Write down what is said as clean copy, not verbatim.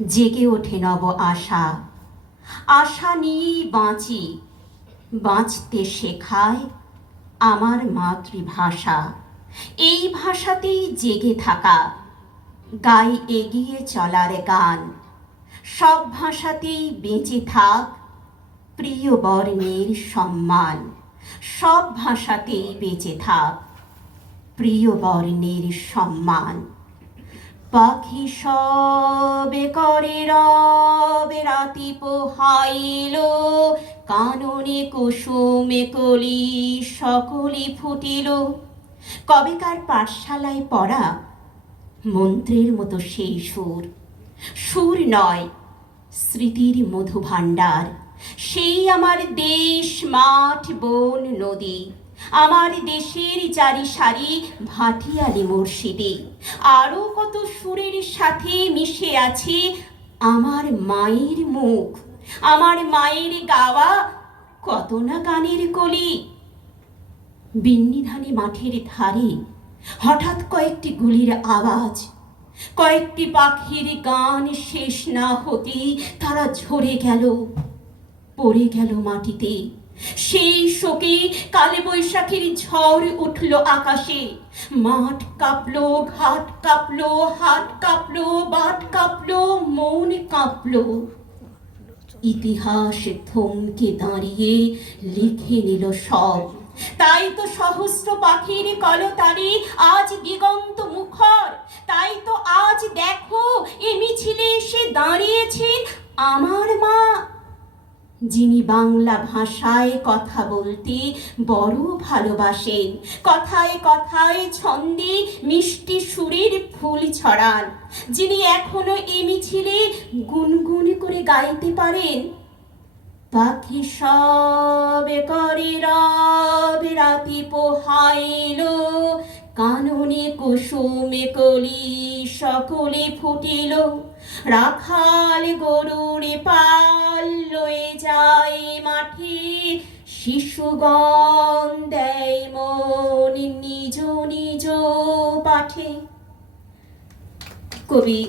জেগে ওঠে নব আশা, আশা নিয়েই বাঁচি, বাঁচতে শেখায় আমার মাতৃভাষা। এই ভাষাতেই জেগে থাকা, গাই এগিয়ে চলার গান। সব ভাষাতেই বেঁচে থাক প্রিয় বর্ণের সম্মান। সব ভাষাতেই বেঁচে থাক প্রিয় বর্ণের সম্মান। পাখি সবে করে রবে, রাতি পোহাইল, কাননে কুসুমে কলি সকলি ফুটিল। কবেকার পাঠশালায় পড়া মন্ত্রের মতো সেই সুর, সুর নয় স্মৃতির মধু ভাণ্ডার। সেই আমার দেশ, মাঠ, বন, নদী, আমার দেশের জারি সারি ভাটিয়ালি মুর্শিদি। আরো কত সুরের সাথে মিশে আছে আমার মায়ের মুখ, আমার মায়ের গাওয়া কত না গানের কলি। বিন্নিধানী মাঠের ধারে হঠাৎ কয়েকটি গুলির আওয়াজ, কয়েকটি পাখির গান শেষ না হতেই তারা ঝরে গেল, পড়ে গেল মাটিতে। সেই শোকে কালে বৈশাখীর ঝড় উঠল আকাশে। মাঠ কাঁপলো, ঘাট কাঁপলো, হাট কাঁপলো, বাট কাঁপলো, মন কাঁপলো। ইতিহাস থমকে দাঁড়িয়ে লিখে নিল সব। তাই তো সহস্র পাখির কলতানে আজ দিগন্ত মুখর। তাই তো আজ দেখো এ মিছিলে এসে দাঁড়িয়েছেন আমার মা, যিনি বাংলা ভাষায় কথা বলতে বড় ভালোবাসেন। কথায় কথায় ছন্দে মিষ্টি সুরের ফুল ছড়ান, যিনি এখনো এ মিছিলে গুনগুন করে গাইতে পারেন। পাখি সবে করে রবে, রাতি পোহাইল, কাননে কুসুমে কলি সকলে ফুটিল। রাখাল গরুর পাল লয়ে যায় মাঠে, শিশুগণ দেয় মন নিজ নিজ পাঠে। কবি